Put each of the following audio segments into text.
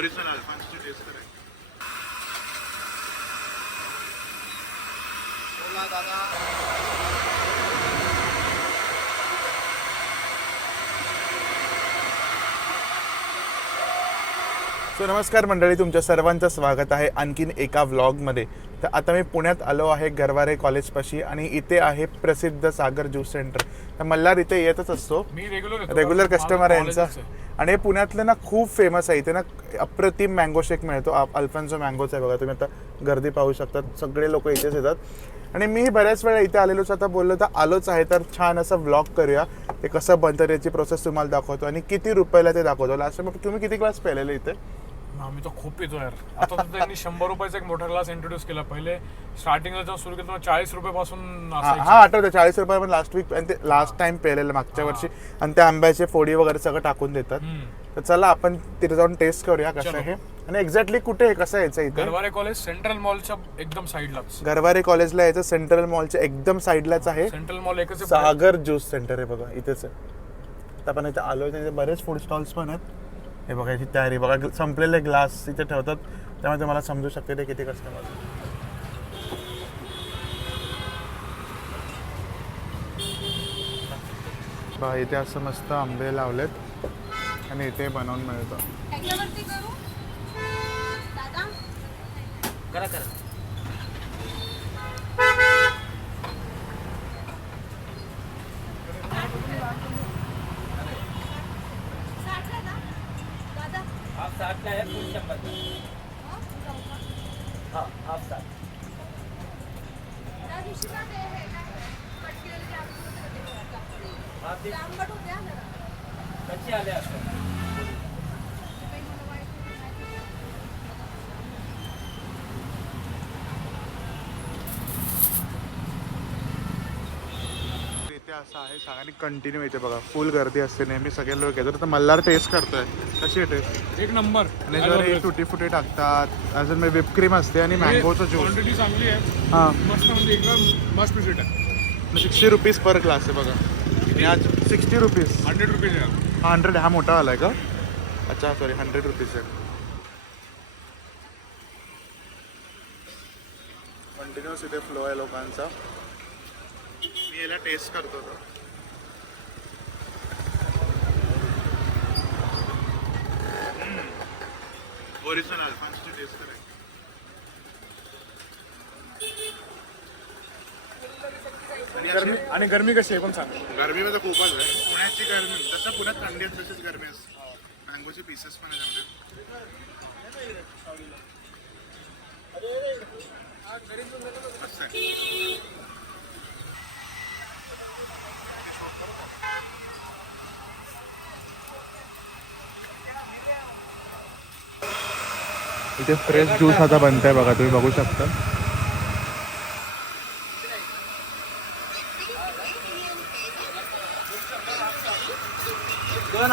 Original अल्फान्सची taste आहे बोला दादा सो नमस्कार मंडळी तुमच्या सर्वांचं स्वागत आहे आणखीन एका व्लॉगमध्ये तर आता मी पुण्यात आलो आहे गरवारे कॉलेजपाशी आणि इथे आहे प्रसिद्ध सागर ज्यूस सेंटर. तर मल्हार इथे येतच असतो. मी रेग्युलर कस्टमर आहे यांचा. आणि हे पुण्यातलं ना खूप फेमस आहे. इथे ना अप्रतिम मँगो शेक मिळतो. अल्फान्सो मँगोचा आहे बघा. तुम्ही आता गर्दी पाहू शकतात. सगळे लोक इथेच येतात. आणि मी बऱ्याच वेळा इथे आलेलोच आता बोललो तर आलोच आहे. तर छान असं ब्लॉग करूया. ते कसं बनतं त्याची प्रोसेस तुम्हाला दाखवतो. आणि किती रुपयाला ते दाखवतो. लास्ट मग तुम्ही किती क्लास पेलेले इथे? आम्ही तर खूप पितो यार. आता तर त्यांनी शंभर रुपयाचा एक मोठा ग्लास इंट्रोड्यूस केला. पहिले स्टार्टिंगला जेव्हा सुरू केलं चाळीस रुपयापासून हा असायची. हा आठवतं चाळीस रुपये पण लास्ट वीक आणि ते लास्ट टाइम पेलेलं मागच्या वर्षी. आणि त्या आंब्याचे फोडी वगैरे सगळं टाकून देतात. हम्म. तर चला आपण तिथे जाऊन टेस्ट करूया कसं. आहे. आणि एक्झॅक्टली कुठे आहे कसं यायचं इथे? गरवारे कॉलेज सेंट्रल मॉलच्या एकदम साईडलाच गरवारे कॉलेजला यायचं सेंट्रल मॉलच्या एकदम साईडलाच आहे. सेंट्रल मॉल एकच आहे. सागर ज्यूस सेंटर आहे बघा इथेच आहे. आता आपण इथे आलो तिथे बरेच फूड स्टॉल्स पण आहेत. हे बघा याची तयारी. बघा संपलेले ग्लास इथे ठेवतात. त्यामुळे तुम्हाला समजू शकते ते किती कस्टमर बघा इथे असं मस्त आंबे लावलेत. आणि इथे बनवून मिळतं ह्याच्यावरती करू दादा करा करा साठला ना दादा हाफ साठला आहे फुल शंभर हं? चौका. हा हाफ साठ त्या दिवशी ना ते हे काय कट केलेले ते आंबट होते ते कापडी. हा ते ते आंबट होते हा जरा. कच्चे आले असतात ते काही मला वाईट नाही. इथे असं आहे सगळ्यांनी कंटिन्यू येते बघा. फुल गर्दी असते नेहमी सगळे लोक येतात. तर मल्हार टेस्ट करतोय. कशी आहे टेस्ट एक नंबर. आणि जर हे तुटी फुटी टाकतात अजून विप क्रीम असते आणि मँगोचं ज्यूस क्वांटिटी चांगली आहे. हां. मस्त म्हणजे एकदम मस्त विजिट आहे. सिक्स्टी रुपीज पर ग्लास आहे बघा. आज सिक्स्टी रुपीज हंड्रेड रुपीज आहे. हा हंड्रेड हा मोठा आलाय का? अच्छा सॉरी हंड्रेड रुपीज आहे. कंटिन्युअस इथे फ्लो आहे लोकांचा. याला टेस्ट करतो तो. ओरिजिनल अल्फान्सची टेस्ट करायची. आणि गरमी आणि गरमी कशी आहे? पण सांग? गरमीमध्ये खूपच आहे. पुण्याची गरमी. जसं पुण्यात थंडी आहे तशीच गरमी असते मँगोचे पीसेस पण आहे त्यामध्ये. मस्त आहे. इथे फ्रेश ज्यूस आता बनतंय बघा तुम्ही बघू शकता. दोन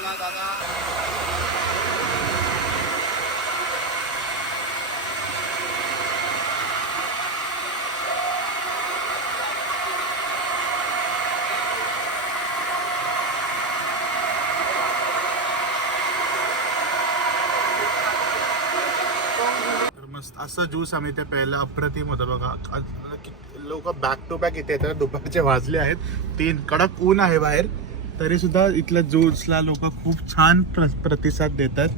बोला दादा. मस्त असं ज्यूस आम्ही ते प्यायला अप्रतिम होतं. बघा लोक बॅक टू बॅक इथे येतात. दुपारचे वाजले आहेत. तीन कडक ऊन आहे बाहेर. तरी सुद्धा इथल्या ज्यूसला लोक खूप छान प्र- प्रतिसाद देतात.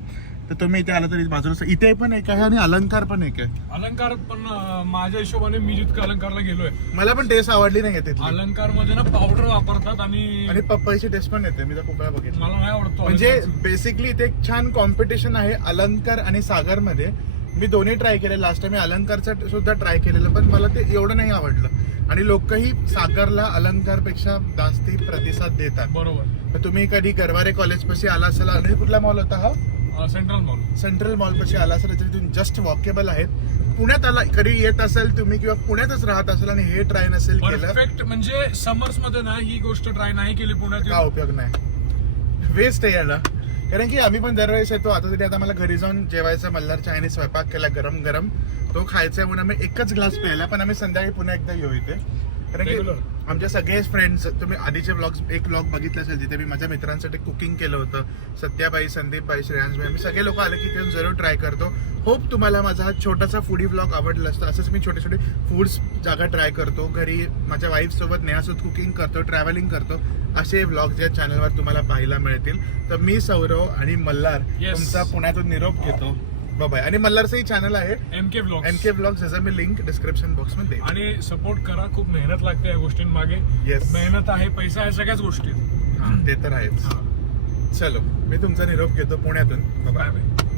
तर तुम्ही इथे आला तरी बाजूला इथे पण एक आहे आणि अलंकार पण एक आहे. अलंकार पण अं, माझ्या हिशोबाने मी जितकं अलंकारला गेलोय. मला पण टेस्ट आवडली नाही आहे तिथली. अलंकारमध्ये ना पावडर वापरतात आणि आणि पपईची टेस्ट पण येते. मी तर खूप वेळा बघितलं. मला नाही आवडतो म्हणजे अलंकारचं. बेसिकली इथे एक छान कॉम्पिटिशन आहे अलंकार आणि सागरमध्ये मी दोन्ही ट्राय केले. लास्ट टाइम मी अलंकारचं सुद्धा ट्राय केलेलं पण मला ते एवढं नाही आवडलं. आणि लोकही सागरला अलंकारपेक्षा जास्ती प्रतिसाद देतात. बरोबर. तुम्ही कधी गरवारे कॉलेज पाशी आला असाल आणि कुठला मॉल होता हा? अं, सेंट्रल मॉल सेंट्रल मॉल पाशी आला असेल तर तिथून जस्ट वॉकेबल आहेत. पुण्यात आला कधी येत असेल तुम्ही किंवा पुण्यातच राहत असेल आणि हे ट्राय नसेल केलं? परफेक्ट म्हणजे समर्समध्ये ना ही गोष्ट ट्राय नाही केली पुण्यात. का उपयोग नाही? वेस्ट आहे याला. कारण की आम्ही पण दरवेळेस येतो. आता तरी आता मला घरी जाऊन जेवायचं मल्हारच्या आईने स्वयंपाक केला गरम गरम तो खायचा आहे म्हणून आम्ही एकच ग्लास प्यायला पण आम्ही संध्याकाळी पुन्हा एकदा येऊ इथे. कारण की Regular. आमचे सगळे फ्रेंड्स तुम्ही आधीचे ब्लॉग्स एक ब्लॉग बघितला असेल जिथे मी माझ्या मित्रांसाठी कुकिंग केलं होतं. सत्याबाई संदीपबाई श्रेयांशबाई आम्ही सगळे लोक आले की तिथून जरूर ट्राय करतो. होप तुम्हाला माझा हा छोटासा फूडी ब्लॉग आवडला असतो. असंच मी छोटे छोटे फूड्स जागा ट्राय करतो. घरी माझ्या वाईफ सोबत नेहासोबत कुकिंग करतो ट्रॅव्हलिंग करतो. असे ब्लॉग या चॅनलवर तुम्हाला पाहायला मिळतील. तर मी सौरव आणि मल्हार Yes. तुमचा पुण्यातून निरोप घेतो. बाय आणि मल्हारचंही चॅनल आहे M K blog M K blog त्याचा मी लिंक डिस्क्रिप्शन बॉक्समध्ये देईन. आणि सपोर्ट करा खूप मेहनत लागते या गोष्टींमागे Yes. मेहनत आहे पैसा आहे सगळ्याच गोष्टी आहेत. हा, ते तर आहेच हा. चलो मी तुमचा निरोप घेतो पुण्यातून बाय बाय